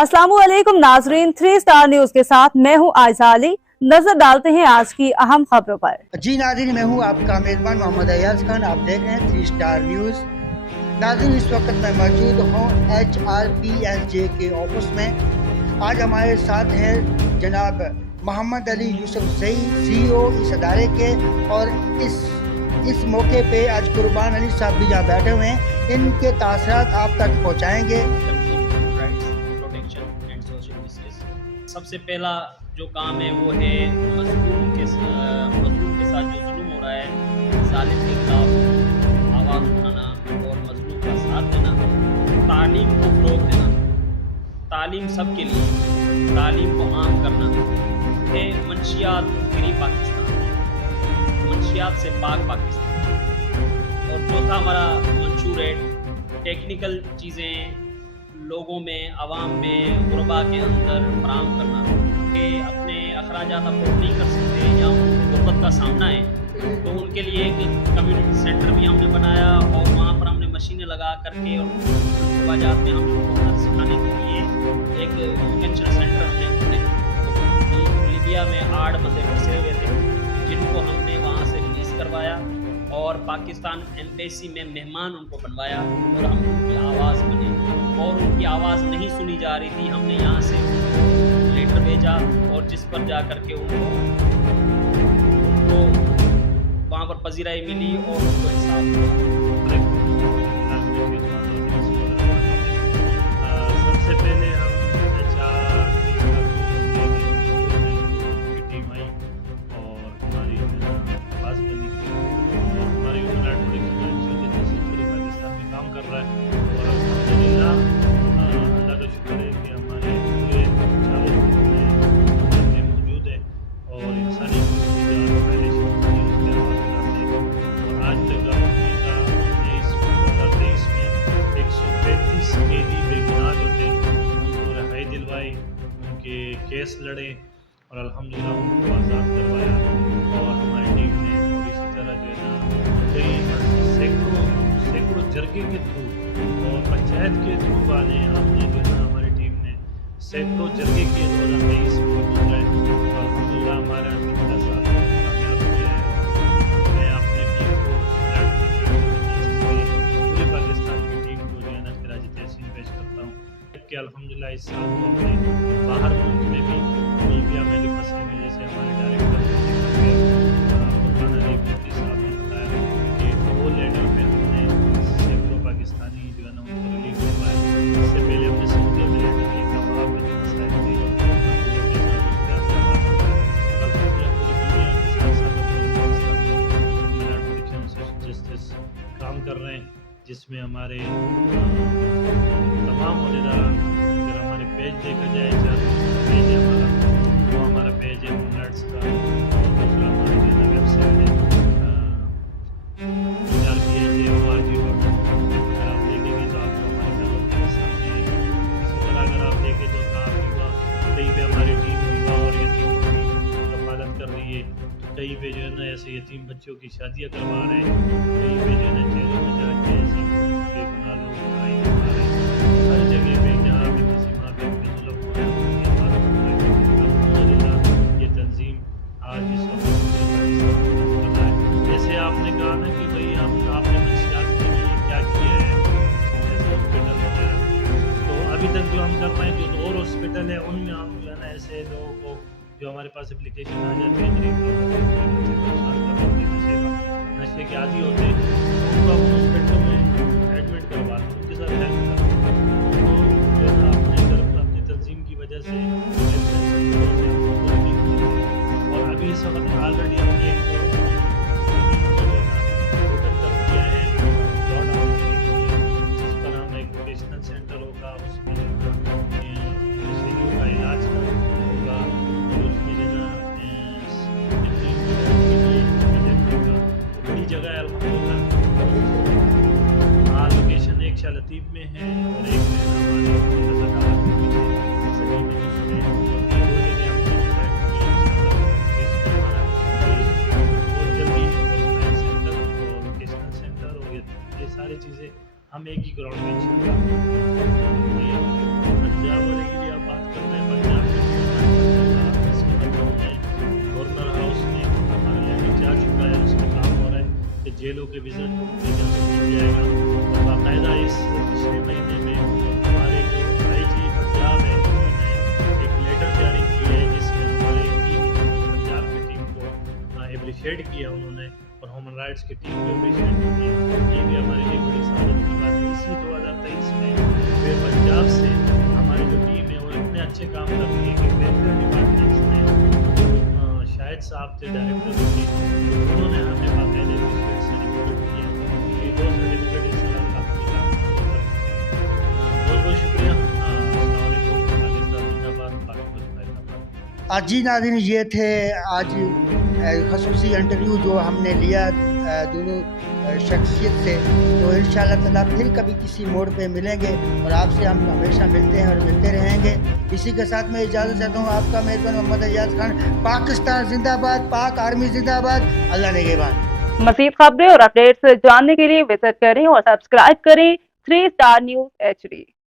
अस्सलामुअलैकुम नाजरीन, 3 star news के साथ मैं हूं आयशा अली। नजर डालते हैं आज की अहम खबरों पर। जी नाज़रीन, मैं हूं आपका मेज़बान मोहम्मद अयाज खान। आप देख रहे हैं 3 स्टार न्यूज़। नाज़रीन, इस वक्त मैं मौजूद हूं HRPSJ के ऑफिस में। आज हमारे साथ हैं जनाब मोहम्मद अली यूसुफ सईद, CEO इस अदारे के, और इस मौके पे आज कुर्बान अली साहब भी यहाँ बैठे हुए हैं। इनके तासरात आप तक पहुँचाएँगे। सबसे पहला जो काम है वो है मजलूम के साथ जो जुल्म हो रहा है, जालिम के खिलाफ आवाज़ उठाना और मजलूम का साथ देना, तालीम को फ़रोग़ देना, तालीम सब के लिए, तालीम को आम करना है। मंशियात फ्री पाकिस्तान, मंशियात से पाक पाकिस्तान। और चौथा हमारा मंशूर है टेक्निकल चीज़ें लोगों में, आवाम में, गुरबा के अंदर फराहम करना कि अपने अखराजात अफोर्ड नहीं कर सकते या उनको गुर्बत का सामना है, तो उनके लिए एक कम्युनिटी सेंटर भी हमने बनाया और वहाँ पर हमने मशीनें लगा करके और अखराजात में हम लोगों को हुनर सिखाने के लिए एक कन्वेंशन सेंटर हमने खोले। लीबिया में 8 बंदे फंसे हुए थे जिनको हमने वहाँ से रिलीज़ करवाया और पाकिस्तान एम्बेसी में मेहमान उनको बनवाया और हम उनकी आवाज़ बने। और उनकी आवाज़ नहीं सुनी जा रही थी, हमने यहाँ से उनको लेटर भेजा और जिस पर जा कर के उनको वहाँ पर पजीराई मिली और उनको इंसाफ मिला। सबसे पहले हम की टीम आई और हमारी आवाज़ बनी और हमारी पूरी पाकिस्तान में काम कर रहा है। और अल्हम्दुलिल्लाह अल्लाह का शुक्र है कि हमारे पूरे चारों में मौजूद है और इंसानी पहले से उसके और आज तक हमने इस 2023 में 135 कैदी बेगुनाह जो थे उनको रहाई दिलवाई, उनके केस लड़े और अल्हम्दुलिल्लाह उनको आज़ाद करवाया। और हमारी टीम ने और इसी तरह जो है ना कई सैकड़ों जरगे के थ्रू और पंचायत के थ्रू वाले हमने जो है ना हमारी टीम ने सैकड़ों जरगे के 2023 में गुजराए और अल्हम्दुलिल्लाह हमारा पिछला साल कामयाब किया है। मैं अपने टीम को पूरे पाकिस्तान की टीम को जो है ना खिराज तहसीन पेश करता हूँ कि अल्हम्दुलिल्लाह इस साल को हमने बाहर मुल्क में भी लीबिया में जो फंसे हुए जैसे हमारे डायरेक्टर साहब ने बताया कि वो लेटर पे हमने सैकड़ों पाकिस्तानी जो है ना उनको रिलीफ दिलवाया। इससे पहले हमने सऊदी में लेटर लिखा, वहाँ पर जो मसला थे पूरी दुनिया के साथ साथ अपने पाकिस्तान में प्रोटेक्शन जस्टिस काम कर रहे हैं, जिसमें हमारे तमाम अहदेदार, अगर हमारे पेज देखा जाए, 4 पेज है हमारा, वो हमारा पेज है हुनर्स का, और दूसरा हमारी जो है वेबसाइट है HRPSJ.org। अगर आप देखेंगे तो आपको हमारे नंबर के सामने आएगा। इसी तरह अगर आप देखें तो कहीं पे हमारी टीम विवाह और यतीमों की कफालत कर रही है, कहीं पे जो है ना ऐसे यतीम बच्चों की शादियाँ करवा रहे हैं, कहीं पे जो है ना जेलों में जाके ऐसे बेगुनाह लोग लड़ाई करवा रहे हैं। हर जगह पे जहाँ पे किसी माँ बाप पे जुल्म हो रहा है उनकी आवाज़ उठा रहे हैं। अल्हम्दुलिल्लाह ये तंजीम आज इस वक्त कर रहा है। जैसे आपने कहा ना कि भाई आपने मंशियात के लिए क्या किया है, जैसे हॉस्पिटल वगैरह, तो अभी तक जो हम कर रहे हैं जो और हॉस्पिटल है उनमें हम जो है ना ऐसे लोगों को जो हमारे पास एप्लीकेशन आ जाती है, गरीब लोग बच्चे परेशान कर होते हैं, नशे के आदी होते हैं, उनको हम हॉस्पिटलों में एडमिट करवाते हैं, उनके साथ हेल्प करते हैं। तो जो है ना अपनी तंजीम की वजह से और अभी इस वक्त ऑलरेडी हमने एक वोकेशनल सेंटर होगा, उसमें नशेड़ियों का इलाज होगा और उसमें जो है ना बड़ी जगह है अल्हम्दुलिल्लाह। हाँ, लोकेशन एक शाह लतीफ़ में है और एक में हमारे रज़ाकात के पीछे सभी में, उसमें ये 2 जगह हमने हमारा बहुत जल्दी सेंटर और वोकेशनल सेंटर और ये सारी चीज़ें हम एक ही ग्राउंड में इंशाल्लाह। पंजाब और की आप बात करते हैं, पंजाब गवर्नर हाउस में हमारा लैंडिंग जा चुका है, उसका काम हो रहा है कि जेलों के विजन मिल जाएगा। और बाकायदा इस पिछले महीने में हमारे जो IG पंजाब है उन्होंने एक लेटर जारी किया है जिसमें हमारे टीम पंजाब की टीम को एप्रिशिएट किया उन्होंने, और ह्यूमन राइट्स की टीम को एप्रिशिएट किया। ये भी हमारे लिए बड़ी सादत की बात है। इसी 2023 में वे पंजाब से हमारी जो टीम है वो इतने अच्छे काम कर रही है कि वेलफेयर डिपार्टमेंट्स में शाहिद साहब थे डायरेक्टर की, उन्होंने हमें बाकायदे एप्रिशिएट सर्टिफिकेट दिया। ये दो सर्टिफिकेट इस तरह का बहुत बहुत शुक्रिया। अस्सलाम वालेकुम, पाकिस्तान जिंदाबाद, पाकिस्तान जिंदाबाद। जी नाज़रीन, ये थे आज खसूसी इंटरव्यू जो हमने लिया दोनों शख्सियत से। तो इंशाअल्लाह ताला फिर कभी किसी मोड़ पे मिलेंगे और आपसे हम हमेशा मिलते हैं और मिलते रहेंगे। इसी के साथ मैं इजाज़त चाहता हूँ। आपका मेज़बान मोहम्मद अय्याज खान। पाकिस्तान जिंदाबाद, पाक आर्मी जिंदाबाद, अल्लाह निगहबान। मज़ीद खबरें और अपडेट्स जानने के लिए विजिट करें और सब्सक्राइब करें 3 स्टार न्यूज़ HD।